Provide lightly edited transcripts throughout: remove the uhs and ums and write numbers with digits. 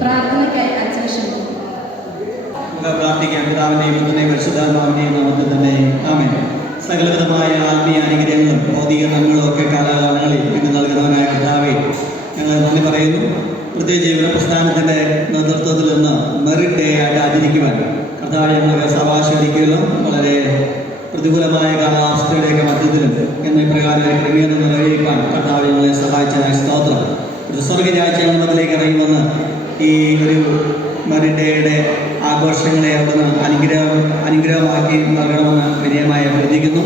പ്രാർത്ഥനയ്ക്കായി അച്ഛനെ ക്ഷണിക്കുന്നു. പ്രാർത്ഥിക്കാൻ പിതാവിൻ്റെയും പുത്രൻ്റെയും പരിശുദ്ധാത്മാവിൻ്റെയും നാമത്തിൽ തന്നെ ആമേൻ. സകലവിധമായ ആത്മീയ അനുഗ്രഹങ്ങളും ഭൗതിക നന്മകളും ഒക്കെ കാലാകാലങ്ങളിൽ ഞങ്ങൾ നൽകുന്നവനായ പിതാവേ, ഞങ്ങൾ നന്ദി പറയുന്നു. പ്രത്യേക ജീവന പ്രസ്ഥാനത്തിൻ്റെ നേതൃത്വത്തിൽ നിന്ന് മെറിറ്റ് ഡേ ആയിട്ട് ആചരിക്കുവാൻ കർത്താവ് ഞങ്ങൾക്ക് സവാശീകരിക്കുകയും വളരെ പ്രതികൂലമായ കാലാവസ്ഥയുടെയൊക്കെ മധ്യത്തിലും എന്ന ഇപ്രകാരം ക്രമീകരണം നിർവഹിക്കാൻ കർത്താവ് ഞങ്ങളെ സഹായിച്ചതിനായി സ്തോത്രം. ഒരു സ്വർഗരാജ്യ ജന്മത്തിലേക്ക് ഇറങ്ങി വന്ന് ഈ ഒരു മെറിറ്റ് ഡേയുടെ ആഘോഷങ്ങളെ അവിടുന്ന് അനുഗ്രഹമാക്കി നൽകണമെന്ന് വിനയമായി അഭ്യർത്ഥിക്കുന്നു.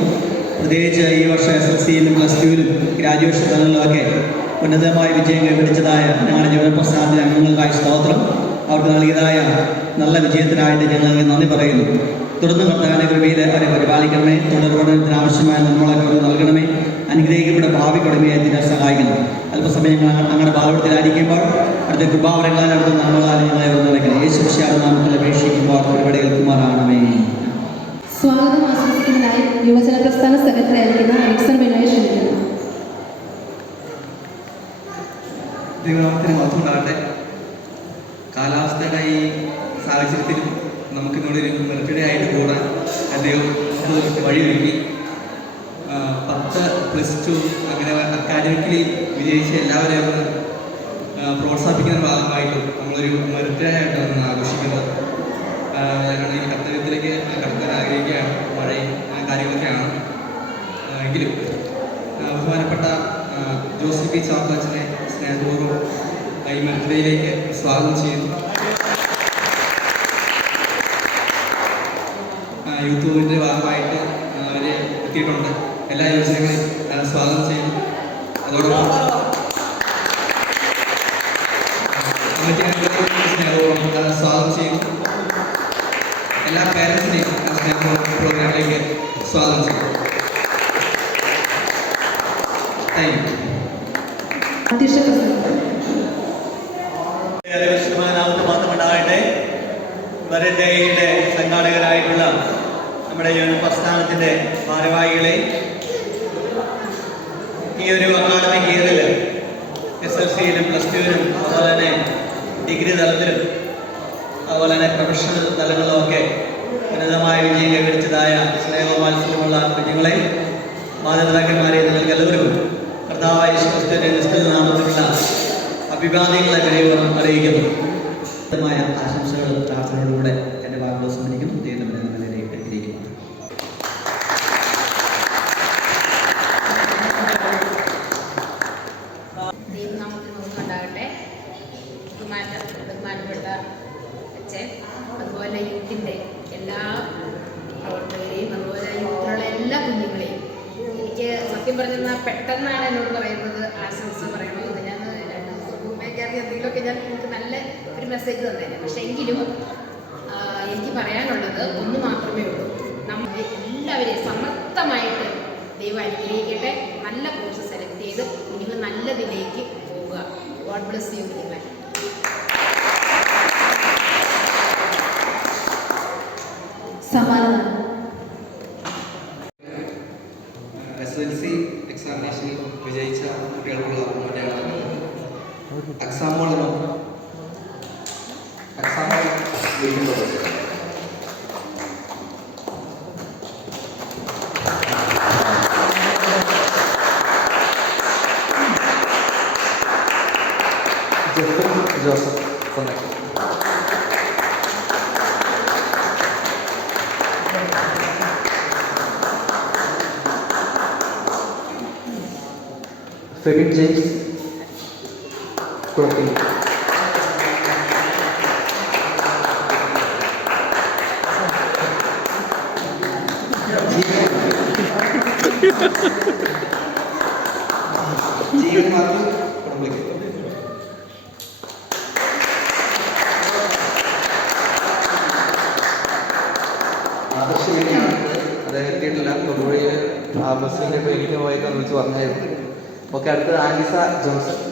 പ്രത്യേകിച്ച് ഈ വർഷം SSLCയിലും +2ലും ഗ്രാജുവേഷൻ തലങ്ങളിലുമൊക്കെ ഉന്നതമായ വിജയം കൈവരിച്ചതായ ഞങ്ങളുടെ ജീവന പ്രസ്ഥാനത്തിലെ അംഗങ്ങൾക്കായി സ്തോത്രം. അവർക്ക് നൽകിയതായ നല്ല വിജയത്തിനായിട്ട് ഞങ്ങൾ നന്ദി പറയുന്നു. തുടർന്ന് കർത്താവിൻ്റെ കൃപയിൽ അവരെ പരിപാലിക്കണമേ. തുടർപഠനത്തിന് ആവശ്യമായ നമ്മളൊക്കെ അവർ നൽകണമേ. അനുഗ്രഹിക്കപ്പെട്ട ഭാവി കടമയായി തീരാൻ സഹായിക്കണം. അല്പസമയം ഞങ്ങളുടെ ബാലവടത്തിലായിരിക്കുമ്പോൾ അടുത്ത കൃപാവരങ്ങളാൽ അടുത്ത നന്മകളാൽ ഞങ്ങളെ അവർ നിറയ്ക്കണം. യേശുവിശിഹായുടെ നാമത്തിൽ അപേക്ഷിക്കുമ്പോൾ പരിപാടി കേൾക്കുമാറാണമേ. സ്വാഗതം ആശംസിക്കുന്നതിനായി യുവജന പ്രസ്ഥാന സെക്രട്ടറി ആയിരിക്കുന്ന എക്സൺ ബിനോയെ ക്ഷണിക്കുന്നു. ദൈവനാമത്തിന് മഹത്വമുണ്ടാകട്ടെ. കാലാവസ്ഥയുടെ ഈ സാഹചര്യത്തിലും നമുക്കിന്നോടൊരു മെറിറ്റ് ആയിട്ട് കൂടാൻ അദ്ദേഹം വഴിയൊരുക്കി. 10, +2 അങ്ങനെ അക്കാഡമിക്കലി വിജയിച്ച എല്ലാവരെയും ഒന്ന് പ്രോത്സാഹിപ്പിക്കുന്ന ഭാഗമായിട്ടും നമ്മളൊരു മെറിറ്റ് ആയിട്ടാണ് ആഘോഷിക്കുന്നത്. ഞങ്ങൾ ഈ കർത്തവ്യത്തിലേക്ക് കടക്കാൻ ആഗ്രഹിക്കുകയാണ്. മഴയും കാര്യങ്ങളൊക്കെയാണ്. എങ്കിലും ബഹുമാനപ്പെട്ട ജോസി പി ചാക്കോച്ചനെ സ്നേഹപൂർവ്വം ഈ മെറിറ്റ് ഡേയിലേക്ക് സ്വാഗതം ചെയ്യുന്നു. യൂത്ത് മൂവ്മെൻറ്റിൻ്റെ ഭാഗമായിട്ട് അവർ എത്തിയിട്ടുണ്ട്. എല്ലാ യുവജനങ്ങളെയും സ്വാഗതം ചെയ്യുന്നു. അതോടൊപ്പം സ്നേഹപൂർവ്വം സ്വാഗതം ചെയ്യുന്നു. എല്ലാ പേരൻസിനെയും സ്നേഹപൂർവ്വം പ്രോഗ്രാമിലേക്ക് സ്വാഗതം ചെയ്യുന്നു. Thank you. അധ്യക്ഷ പ്രസംഗം മാത്രമുണ്ടാകട്ടെ. മെറിറ്റ് ഡേയുടെ സംഘാടകരായിട്ടുള്ള നമ്മുടെ യുവജന പ്രസ്ഥാനത്തിൻ്റെ ഭാരവാഹികളെ, ഈ ഒരു അക്കാഡമിക് ഇയറിൽ SSLCയിലും +2ലും അതുപോലെ തന്നെ ഡിഗ്രി തലത്തിലും അതുപോലെ തന്നെ പ്രൊഫഷണൽ തലങ്ങളിലുമൊക്കെ ഉന്നതമായ വിജയം കൈവരിച്ചതായ സ്നേഹവാത്സല്യമുള്ള കുഞ്ഞുങ്ങളെ, മാതാപിതാക്കന്മാരെ, നിങ്ങൾക്ക് എല്ലാവർക്കും കർത്താവായ യേശുക്രിസ്തുവിന്റെ നിസ്തുല നാമത്തിലുള്ള അഭിവാദ്യങ്ങളെ കഴിയുവാൻ അറിയിക്കുന്നു. ആശംസകളും പ്രാർത്ഥനയിലൂടെ എൻ്റെ വാക്കുകൾ സമർപ്പിക്കുന്നു. ദൈവം നിലയിലേക്ക് ഇരിക്കുന്നു. ദൈവനാമത്തിൽ നമുക്കുണ്ടാകട്ടെ. ബഹുമാനപ്പെട്ട അച്ഛൻ, അതുപോലെ യൂത്തിൻ്റെ എല്ലാ പ്രവർത്തകരെയും അതുപോലെ യൂത്തിലുള്ള എല്ലാ കുഞ്ഞുങ്ങളെയും, എനിക്ക് സത്യം പറഞ്ഞാൽ പെട്ടെന്നാണ് എന്നോട് പറയുന്നത് ആശംസ പറയണമെന്ന്. ഞാൻ കയറി എന്തെങ്കിലുമൊക്കെ ഞാൻ എനിക്ക് നല്ല ഒരു മെസ്സേജ് തന്നേനെ. പക്ഷേ എങ്കിലും എനിക്ക് പറയാനുള്ളത് ഒന്ന് മാത്രമേ ഉള്ളൂ. നമ്മൾ എല്ലാവരെയും സമർത്ഥമായിട്ട് ദൈവം അനുഗ്രഹിക്കട്ടെ. നല്ല കോഴ്സ് സെലക്ട് ചെയ്ത് നിങ്ങൾ നല്ലതിലേക്ക് പോവുക. God bless you. നിങ്ങളെ സമാധാനം. SSLC എക്സാമിനേഷനിൽ വിജയിച്ച കുട്ടികൾക്കുള്ള മറ്റേ അക്സാമോളോ വിളിക്കുന്നത്. ജോസഫ് ഫെബിൻ ജെയിംസ് കുളത്തിൽ. ആദർശവേദിയാണ്. അദ്ദേഹം എത്തിയിട്ടില്ല. തൊടുപുഴയിൽ ബസ്സിൻ്റെ ട്രെയിനിന് പോയേക്കാന്ന് വിളിച്ച് പറഞ്ഞായിരുന്നു. ഓക്കെ, അടുത്തത് ആലിസ ജോസഫ്.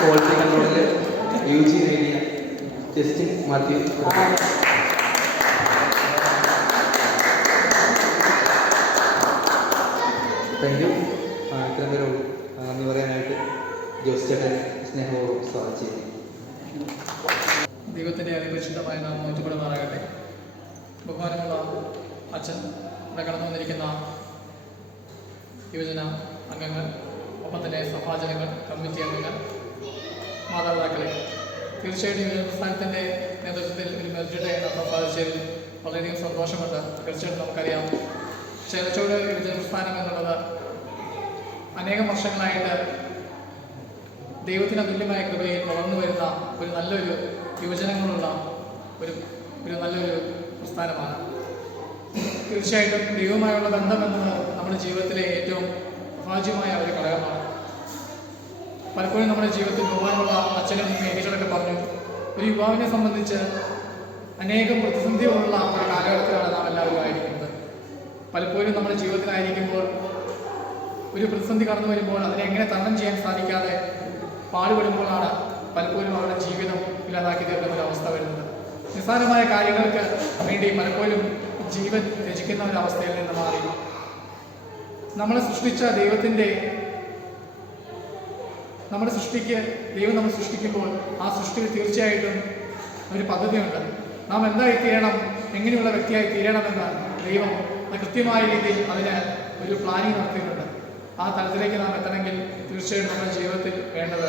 ക്വാളിറ്റി കൺട്രോളിൽ UG നേടിയ ജസ്റ്റിൻ മാത്യു. Thank you. ഇത്രയും പേരുള്ളൂ. നന്ദി പറയാനായിട്ട് ജോസ് ചേട്ടൻ സ്നേഹപൂർവ്വം സ്വാഗതം ചെയ്യുന്നു. ദൈവത്തിൻ്റെ അതിപരിശുദ്ധമായ നാമം മഹത്വപ്പെടുമാറാകട്ടെ. ബഹുമാനമുള്ള അച്ഛൻ, ഇവിടെ കടന്നു വന്നിരിക്കുന്ന യുവജന അംഗങ്ങൾ, ഒപ്പം തന്നെ സഭാജനങ്ങൾ, കമ്മിറ്റി അംഗങ്ങൾ, മാതാപിതാക്കളെ, തീർച്ചയായിട്ടും യുവജന പ്രസ്ഥാനത്തിൻ്റെ നേതൃത്വത്തിൽ ഒരു മെറിറ്റ് നടത്താൻ സാധിച്ചതിൽ വളരെയധികം സന്തോഷമുണ്ട്. തീർച്ചയായിട്ടും നമുക്കറിയാം, ചേലച്ചോട് യുവജന പ്രസ്ഥാനം എന്നുള്ളത് അനേകം വർഷങ്ങളായിട്ട് ദൈവത്തിന് അതുല്യമായ കൃപയിൽ വളർന്നു വരുന്ന ഒരു നല്ലൊരു യുവജനങ്ങളുള്ള ഒരു നല്ലൊരു പ്രസ്ഥാനമാണ്. തീർച്ചയായിട്ടും ദൈവവുമായുള്ള ബന്ധം എന്നത് നമ്മുടെ ജീവിതത്തിലെ ഏറ്റവും അഭാജ്യമായ ഒരു ഘടകമാണ്. പലപ്പോഴും നമ്മുടെ ജീവിതത്തിൽ ബഹുമാനമുള്ള അച്ഛനും ടീച്ചറൊക്കെ പറഞ്ഞു, ഒരു യുവാവിനെ സംബന്ധിച്ച് അനേകം പ്രതിസന്ധികളുള്ള ഒരു കാലഘട്ടത്തിലാണ് നാം എല്ലാവരും ആയിരിക്കുന്നത്. പലപ്പോഴും നമ്മുടെ ജീവിതത്തിലായിരിക്കുമ്പോൾ ഒരു പ്രതിസന്ധി കടന്നു വരുമ്പോൾ അതിനെ എങ്ങനെ തരണം ചെയ്യാൻ സാധിക്കാതെ പാടുപെടുമ്പോഴാണ് പലപ്പോഴും അവരുടെ ജീവിതം ഇല്ലാതാക്കി തീർക്കുന്ന ഒരു അവസ്ഥ വരുന്നത്. നിസ്സാരമായ കാര്യങ്ങൾക്ക് വേണ്ടി പലപ്പോഴും ജീവൻ രചിക്കുന്ന ഒരു അവസ്ഥയിൽ നിന്ന് മാറി നമ്മളെ സൃഷ്ടിച്ച നമ്മുടെ സൃഷ്ടിക്ക് ദൈവം നമ്മൾ സൃഷ്ടിക്കുമ്പോൾ ആ സൃഷ്ടിയിൽ തീർച്ചയായിട്ടും ഒരു പദ്ധതിയുണ്ട്. നാം എന്തായി തീരണം, എങ്ങനെയുള്ള വ്യക്തിയായി തീരണമെന്ന് ദൈവം കൃത്യമായ രീതിയിൽ അതിന് ഒരു പ്ലാനിങ് നടത്തിയിട്ടുണ്ട്. ആ തലത്തിലേക്ക് നാം എത്തണമെങ്കിൽ തീർച്ചയായിട്ടും നമ്മുടെ ജീവിതത്തിൽ വേണ്ടത്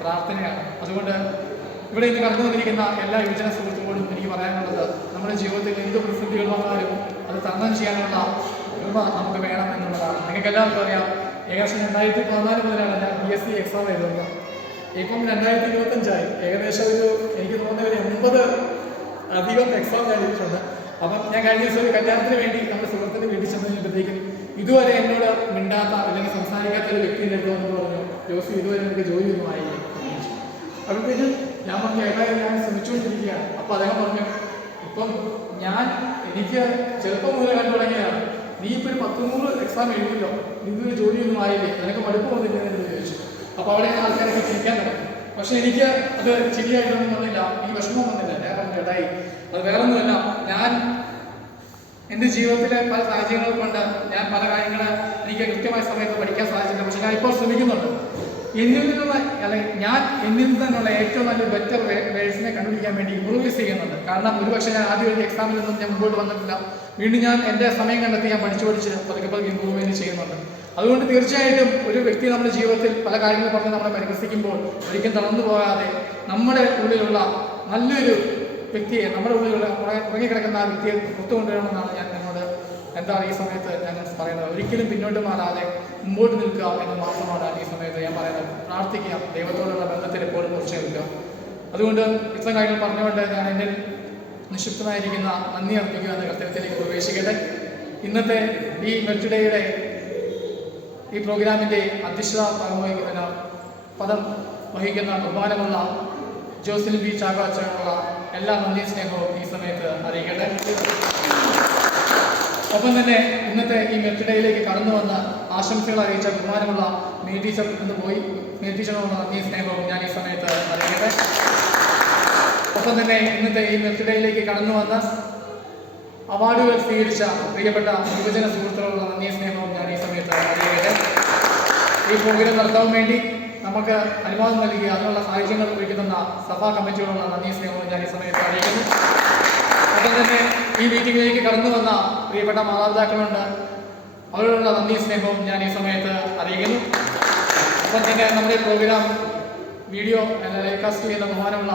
പ്രാർത്ഥനയാണ്. അതുകൊണ്ട് ഇവിടെ ഇന്ന് കടന്നു വന്നിരിക്കുന്ന എല്ലാ യുവജന സുഹൃത്തുക്കളോടും എനിക്ക് പറയാനുള്ളത്, നമ്മുടെ ജീവിതത്തിൽ എന്ത് പ്രതിസന്ധികൾ വന്നാലും അത് തരണം ചെയ്യാനുള്ള കൃപ നമുക്ക് വേണം എന്നുള്ളതാണ്. നിങ്ങൾക്ക് എല്ലാവർക്കും അറിയാം, ഏകദേശം 2014 മുതലാണ് ഞാൻ PSC എക്സാം എഴുതുന്നത്. ഇപ്പം 2025 ഏകദേശം എനിക്ക് തോന്നുന്ന ഒരു 80 അധികം എക്സാം ഞാൻ എഴുതിയിട്ടുണ്ട്. അപ്പം ഞാൻ കഴിഞ്ഞ ദിവസം ഒരു കല്യാണത്തിന് വേണ്ടി നമ്മുടെ സുഹൃത്തിന് വീട്ടിൽ ചെന്ന് കഴിഞ്ഞപ്പോഴത്തേക്കും ഇതുവരെ എന്നോട് മിണ്ടാത്ത അല്ലെങ്കിൽ സംസാരിക്കാത്ത ഒരു വ്യക്തിയുടെ അടുത്ത് പറഞ്ഞു, ജോസി ഇതുവരെ എനിക്ക് ജോലിയൊന്നും ആയില്ല. അപ്പോഴത്തേക്കും ഞാൻ പറഞ്ഞു, ഏതായാലും ഞാൻ ശ്രമിച്ചുകൊണ്ടിരിക്കുകയാണ്. അപ്പോൾ അദ്ദേഹം പറഞ്ഞു, ഇപ്പം എനിക്ക് ചെറുപ്പം മുതലേ കണ്ടു തുടങ്ങിയതാണ്, നീ ഇപ്പോൾ ഒരു 100 എക്സാം എഴുതില്ലോ, ഇതൊരു ജോലിയൊന്നും ആയില്ലേ, നിനക്ക് മടുപ്പ് വന്നില്ല എന്ന് ചോദിച്ചു. അപ്പോൾ അവിടെ ആൾക്കാരൊക്കെ ചിരിക്കാൻ തുടങ്ങി. പക്ഷെ എനിക്ക് അത് ശരിയായിട്ടൊന്നും വന്നില്ല, ഈ വിഷമം വന്നില്ല. ഞാൻ പറഞ്ഞു, ഏട്ടായി അത് വേറൊന്നുമല്ല, ഞാൻ എൻ്റെ ജീവിതത്തിലെ പല സാഹചര്യങ്ങൾ കൊണ്ട് ഞാൻ പല കാര്യങ്ങൾ എനിക്ക് കൃത്യമായ സമയത്ത് പഠിക്കാൻ സാധിച്ചില്ല. പക്ഷെ ഞാൻ ഇപ്പോൾ ശ്രമിക്കുന്നുണ്ട്. എന്നിൽ നിന്നുള്ള ഏറ്റവും നല്ല ബെറ്റർ വേഴ്സിനെ കണ്ടുപിടിക്കാൻ വേണ്ടി ഇമ്പ്രൂവൈസ് ചെയ്യുന്നുണ്ട്. കാരണം ഒരുപക്ഷെ ഞാൻ ആദ്യം ഒരു എക്സാമിൽ നിന്നും ഞാൻ മുമ്പോട്ട് വന്നിട്ടില്ല. വീണ്ടും ഞാൻ എൻ്റെ സമയം കണ്ടെത്തി ഞാൻ പഠിച്ച് പതുക്കെ ഇമ്പ്രൂവ്മെൻറ്റ് ചെയ്യുന്നുണ്ട്. അതുകൊണ്ട് തീർച്ചയായിട്ടും ഒരു വ്യക്തി നമ്മുടെ ജീവിതത്തിൽ പല കാര്യങ്ങൾ പറഞ്ഞ് നമ്മളെ പരിഹസിക്കുമ്പോൾ ഒരിക്കലും തളർന്നു പോകാതെ നമ്മുടെ ഉള്ളിലുള്ള നല്ലൊരു വ്യക്തിയെ, നമ്മുടെ ഉള്ളിലുള്ള ഉറങ്ങിക്കിടക്കുന്ന ആ വ്യക്തിയെ പുറത്തുകൊണ്ടുവരണമെന്നാണ് ഞാൻ നിങ്ങളോട് ഈ സമയത്ത് ഞാൻ പറയുന്നത്. ഒരിക്കലും പിന്നോട്ട് മാറാതെ മുമ്പോട്ട് നിൽക്കുക എന്ന് മാത്രമാണ് ഈ സമയത്ത് ഞാൻ പറയുന്നത്. പ്രാർത്ഥിക്കുക, ദൈവത്തോടുള്ള ബന്ധത്തിൽ എപ്പോഴും കുറിച്ച് നിൽക്കുക. അതുകൊണ്ട് ഇത്ര കാര്യങ്ങൾ പറഞ്ഞുകൊണ്ട് ഞാൻ എൻ്റെ നിക്ഷിപ്തമായിരിക്കുന്ന നന്ദി അർപ്പിക്കുക എന്ന കർത്തവ്യത്തിലേക്ക് പ്രവേശിക്കട്ടെ. ഇന്നത്തെ ഈ മെറിറ്റ് ഡേയുടെ ഈ പ്രോഗ്രാമിൻ്റെ അധ്യക്ഷത പദം വഹിക്കുന്ന ബഹുമാനമുള്ള ജോസിൻ ബി ചാക്കോച്ചനുള്ള എല്ലാ നന്ദി സ്നേഹവും ഈ സമയത്ത് അറിയിക്കട്ടെ. ഒപ്പം തന്നെ ഇന്നത്തെ ഈ മെറിറ്റ് ഡേയിലേക്ക് കടന്നു വന്ന് ആശംസകൾ അറിയിച്ച ബഹുമാനമുള്ള മേരി ടീച്ചർ മേരി ടീച്ചറിനുള്ള നന്ദി സ്നേഹവും ഞാൻ ഈ സമയത്ത് അറിയിക്കട്ടെ. ഒപ്പം തന്നെ ഇന്നത്തെ ഈ മെറിറ്റ് ഡേയിലേക്ക് കടന്നു വന്ന് അവാർഡുകൾ സ്വീകരിച്ച പ്രിയപ്പെട്ട യുവജന സുഹൃത്തുക്കളുള്ള നന്ദി സ്നേഹവും ഞാൻ ഈ സമയത്ത് അറിയിക്കട്ടെ. ഈ പ്രോഗ്രാം നടത്താൻ വേണ്ടി നമുക്ക് അനുവാദം നൽകുക, അതിനുള്ള സാഹചര്യങ്ങൾ ഒരുക്കുന്ന സഭാ കമ്മിറ്റികളുള്ള നന്ദി സ്നേഹവും ഞാൻ ഈ സമയത്ത് അറിയിക്കുന്നു. ഒപ്പം തന്നെ ഈ മീറ്റിംഗിലേക്ക് കടന്നു വന്ന പ്രിയപ്പെട്ട മാതാപിതാക്കളുണ്ട്, അവരോടുള്ള നന്ദി സ്നേഹവും ഞാൻ ഈ സമയത്ത് അറിയിക്കുന്നു. ഒപ്പം തന്നെ നമ്മുടെ പ്രോഗ്രാം വീഡിയോ ലൈവ്കാസ്റ്റ് ചെയ്യുന്ന ബഹുമാനമുള്ള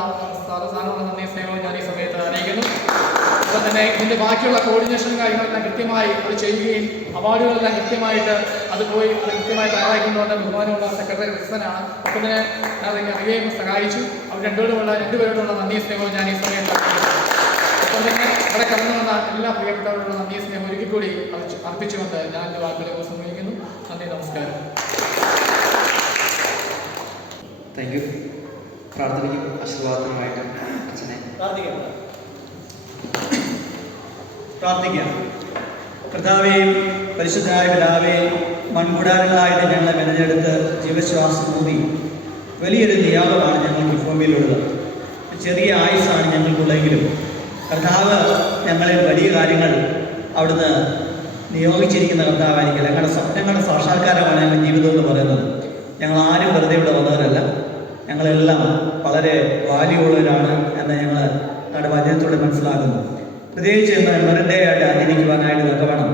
സാറിനുള്ള നന്ദി സ്നേഹവും ഞാൻ ഈ സമയത്ത് അറിയിക്കുന്നു. ഒപ്പം തന്നെ ഇതിൻ്റെ ബാക്കിയുള്ള കോർഡിനേഷൻ കാര്യങ്ങളെല്ലാം കൃത്യമായി അത് ചെയ്യുകയും അവാർഡുകളെല്ലാം കൃത്യമായിട്ട് അത് കൃത്യമായി തയ്യാറാക്കിക്കൊണ്ടുവന്ന ബഹുമാനമുള്ള സെക്രട്ടറി ക്രിസ്തനാണ്. ഒപ്പം തന്നെ അറിയുകയും സഹായിച്ചു. അവർ രണ്ടുപേരോടുള്ള നന്ദി സ്നേഹവും ഞാൻ ഈ സമയത്ത് അറിയിക്കുന്നു. ഒപ്പം തന്നെ ഇവിടെ കടന്നു വന്ന എല്ലാ പ്രിയപ്പെട്ടവരോടുള്ള നന്ദി സ്നേഹം ഒരിക്കൽ കൂടി അർപ്പിച്ചുകൊണ്ട് ഞാൻ എൻ്റെ വാക്കുകളെ സമർപ്പിക്കുന്നു. നന്ദി, നമസ്കാരം. Thank you. പ്രാർത്ഥനയ്ക്കും ആശീർവാദത്തിനുമായിട്ട് അച്ഛനെ പ്രാർത്ഥിക്കാം. കർത്താവേയും പരിശുദ്ധനായ പിതാവേയും മൺകുടാരങ്ങളായിട്ട് ഞങ്ങളെ മെനഞ്ഞെടുത്ത് ജീവശ്വാസം ഊതി വലിയൊരു നിയാമമാണ് ഞങ്ങൾക്ക് ഭൂമിയിലുള്ളത്. ചെറിയ ആയുസ്സാണ് ഞങ്ങൾക്കുള്ളെങ്കിലും കർത്താവ് ഞങ്ങളിൽ വലിയ കാര്യങ്ങൾ അവിടുന്ന് നിയോഗിച്ചിരിക്കുന്ന കർത്താവായിരിക്കും. ഞങ്ങളുടെ സ്വപ്നങ്ങളുടെ സാക്ഷാത്കാരമാണ് ഞങ്ങളുടെ ജീവിതം എന്ന് പറയുന്നത്. ഞങ്ങൾ ആരും വെറുതെ ഇവിടെ വന്നവരല്ല. ഞങ്ങളെല്ലാം വളരെ വാല്യുള്ളവരാണ് എന്ന് ഞങ്ങൾ നമ്മുടെ വചനത്തോടെ മനസ്സിലാക്കുന്നു. പ്രത്യേകിച്ച് ഇന്ന് മെറിൻ്റെ ആയിട്ട് ആചരിക്കുവാനായിട്ട് തക്കവണ്ണം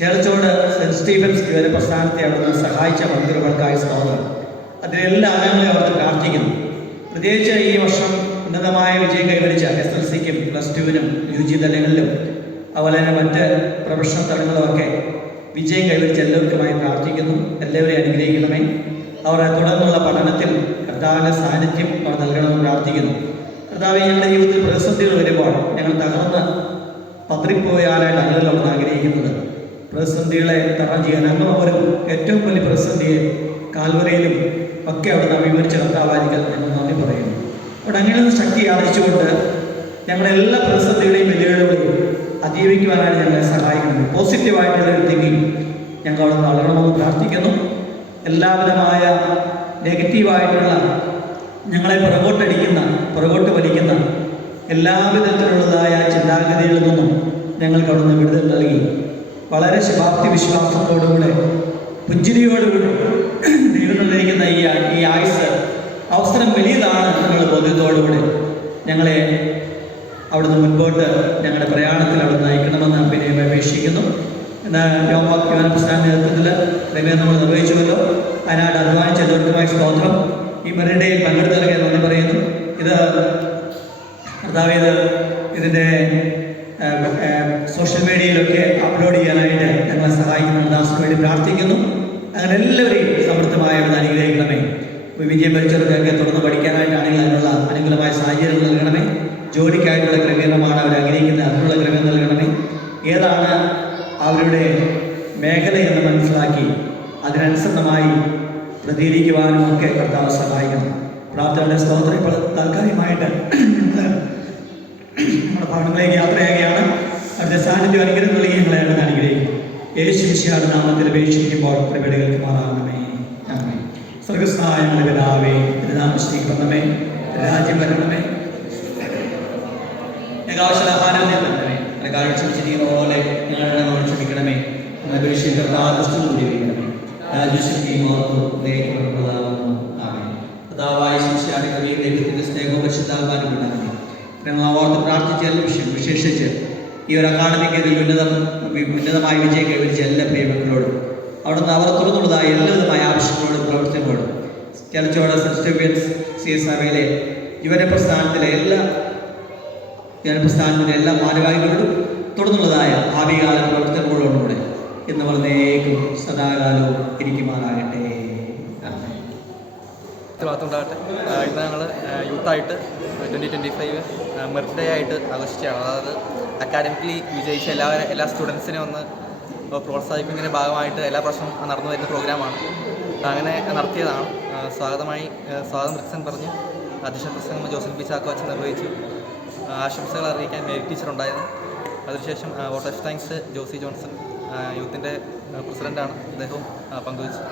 ചേർച്ചോട് സെൻറ്റ് സ്റ്റീഫൻസ് ഇവരെ പ്രസ്ഥാനത്തെ അവിടുന്ന് സഹായിച്ച മന്ത്രികൾക്കായ സ്തോത്രം. അതിലെല്ലാ അംഗങ്ങളെയും അവിടുന്ന് പ്രാർത്ഥിക്കുന്നു. പ്രത്യേകിച്ച് ഈ വർഷം ഉന്നതമായ വിജയം കൈവരിച്ച SSLCക്കും +2-നും UG തലങ്ങളിലും അതുപോലെ തന്നെ മറ്റ് പ്രൊഫഷണൽ തലങ്ങളുമൊക്കെ വിജയം കൈവരിച്ച എല്ലാവർക്കുമായി പ്രാർത്ഥിക്കുന്നു. എല്ലാവരെയും അനുഗ്രഹിക്കണമേ. അവരുടെ തുടർന്നുള്ള പഠനത്തിൽ കർത്താവിൻ്റെ സാന്നിധ്യം അവർ നൽകണമെന്ന് പ്രാർത്ഥിക്കുന്നു. കർത്താവ് ഞങ്ങളുടെ ജീവിതത്തിൽ പ്രതിസന്ധികൾ വരുമ്പോൾ ഞങ്ങൾ തകർന്ന് പതറിപ്പോയാലായിട്ട് അല്ലല്ലോ നമ്മൾ ആഗ്രഹിക്കുന്നത്. പ്രതിസന്ധികളെ തരണം ചെയ്യാൻ അങ്ങ് ഒരു ഏറ്റവും വലിയ പ്രതിസന്ധിയെ കാൽവറിയിലും ഒക്കെ അവിടുന്ന് അഭിമുഖിച്ച കർത്താവായിരിക്കാൻ ഞങ്ങൾ നന്ദി പറയുന്നു. അവിടെ അങ്ങനെ ശക്തി ആർജിച്ചുകൊണ്ട് ഞങ്ങളുടെ എല്ലാ പ്രതിസന്ധികളെയും വെല്ലുവിളികളെയും അതിജീവിക്കുവാനാണ് ഞങ്ങളെ സഹായിക്കുന്നത്. പോസിറ്റീവായിട്ടുള്ള ഒരു തിങ്കിങ് ഞങ്ങൾ അവിടെ വളരണമെന്ന് പ്രാർത്ഥിക്കുന്നു. എല്ലാവിധമായ നെഗറ്റീവായിട്ടുള്ള ഞങ്ങളെ പുറകോട്ട് വലിക്കുന്ന എല്ലാവിധത്തിലുള്ളതായ ചിന്താഗതികളിൽ നിന്നും ഞങ്ങൾക്ക് അവിടുന്ന് വിടുതൽ നൽകി വളരെ ശുഭാപ്തി വിശ്വാസത്തോടുകൂടെ പുഞ്ചിരിയോടുകൂടി ദൈവം നൽകിയിരിക്കുന്ന ഈ ആയുസ് അവസരം വലിയതാണ് എന്നുള്ള ബോധ്യത്തോടുകൂടി ഞങ്ങളെ അവിടുന്ന് മുൻപോട്ട് ഞങ്ങളുടെ പ്രയാണത്തിൽ അവിടുന്ന് നയിക്കണമെന്ന് പിന്നെ അപേക്ഷിക്കുന്നു. എന്നാൽ യോവാൻ പ്രസ്ഥാന നേതൃത്വത്തിൽ ക്രമേണ നമ്മൾ നിർവഹിച്ചുവല്ലോ. അതിനായിട്ട് അധ്വാനിച്ച എല്ലാവർക്കുമായി സ്തോത്രം. ഈ മെറിഡേയിൽ പങ്കെടുത്തവർക്ക് നന്ദി പറയുന്നു. ഇതിൻ്റെ സോഷ്യൽ മീഡിയയിലൊക്കെ അപ്ലോഡ് ചെയ്യാനായിട്ട് ഞങ്ങളെ സഹായിക്കുന്ന ദാസിന് വേണ്ടി പ്രാർത്ഥിക്കുന്നു. അങ്ങനെ എല്ലാവരെയും സമൃദ്ധമായ അനുഗ്രഹിക്കണമേ. വിജയം വരിച്ചവർക്കൊക്കെ തുടർന്ന് പഠിക്കാനായിട്ടാണെങ്കിൽ അതിനുള്ള അനുകൂലമായ സാഹചര്യങ്ങൾ നൽകണമേ. ജോലിക്കായിട്ടുള്ള ക്രമീകരണമാണ് അവർ ആഗ്രഹിക്കുന്നത്, അതിനുള്ള ക്രമീകരണം നൽകണമേ. ഏതാണ് അവരുടെ മേഖലയെന്ന് മനസ്സിലാക്കി അതിനനുസൃതമായി പ്രതികരിക്കുവാനും ഒക്കെ കർത്താവ് സഹായിക്കണം. പ്രാർത്ഥനയുടെ സ്തോത്രം. ഇപ്പോൾ താൽക്കാലികമായിട്ട് നമ്മുടെ ഭവനങ്ങളിലേക്ക് യാത്രയാകുകയാണ്. അവരുടെ സാന്നിധ്യം അനുഗ്രഹം നൽകി ഞങ്ങളെ അനുഗ്രഹിക്കും. യേശു മിശിഹായുടെ നാമത്തിൽ അപേക്ഷിക്കുമ്പോൾ കൃപയുടെ കേൾക്കുമാറാകണമേ. ആമേൻ. സ്വർഗ്ഗസ്ഥനായ ഞങ്ങളുടെ പിതാവേ, നിന്റെ നാമം സ്തുതിക്കപ്പെടണമേ. രാജ്യം വരണമേ. ആഹാരം തരണമേ. ക്ഷമിച്ചിരിക്കുന്ന പോലെ ഞങ്ങളുടെ നമ്മൾ ക്ഷമിക്കണമേ. അപേക്ഷിക്കണമേ. രാജ്യശക്തിയും കർത്താവായ ശിഷ്യാണ് ദൈവത്തിന്റെ സ്നേഹവും പരിശുദ്ധാത്മാവും ഉണ്ടാകണമേ. ഞങ്ങൾ ഓർത്ത് പ്രാർത്ഥിച്ച എല്ലാ വിശേഷിച്ച് ഈ ഒരു അക്കാഡമിക്ക് ഉന്നതമായ വിജയം കൈവരിച്ച എല്ലാ പ്രിയമക്കളോടും അവിടുന്ന് അവർ തുറന്നുള്ളതായ എല്ലാവിധമായ ആവശ്യങ്ങളോടും പ്രവർത്തനങ്ങളോടും ചേർച്ചോട് സെൻറ്റ് സ്റ്റീഫൻസ് CSRയിലെ യുവനപ്രസ്ഥാനത്തിലെ എല്ലാ ഭാരവാഹികളോടും തുടർന്നുള്ളതായ ഭാവികാല പ്രവർത്തനങ്ങളോടുകൂടെ ഇന്ന് വളരെയേക്കും സദാകാലവും ഇരിക്കുമാറാകട്ടെ. ഭാഗത്തുണ്ടാകട്ടെ. ഇന്ന് ഞങ്ങൾ യൂത്തായിട്ട് 2025 മെറിറ്റ് ഡേ ആയിട്ട് ആഘോഷിക്കുകയാണ്. അതായത് അക്കാഡമിക്കലി വിജയിച്ച എല്ലാ സ്റ്റുഡൻസിനെയും ഒന്ന് പ്രോത്സാഹിപ്പിക്കുന്നതിൻ്റെ ഭാഗമായിട്ട് എല്ലാ പ്രാവശ്യവും നടന്നു വരുന്ന പ്രോഗ്രാമാണ്. അങ്ങനെ നടത്തിയതാണ്. സ്വാഗതം പ്രസംഗം പറഞ്ഞ് അധ്യക്ഷ പ്രസംഗം ജോസഫ് പി ചാക്കോ അച്ഛൻ നിർവഹിച്ചു. ആശംസകൾ അറിയിക്കാൻ മേരി ടീച്ചർ ഉണ്ടായിരുന്നു. അതിനുശേഷം vote of thanks Josy Johnson യൂത്തിൻ്റെ പ്രസിഡൻ്റാണ്, അദ്ദേഹവും പങ്കുവച്ചു.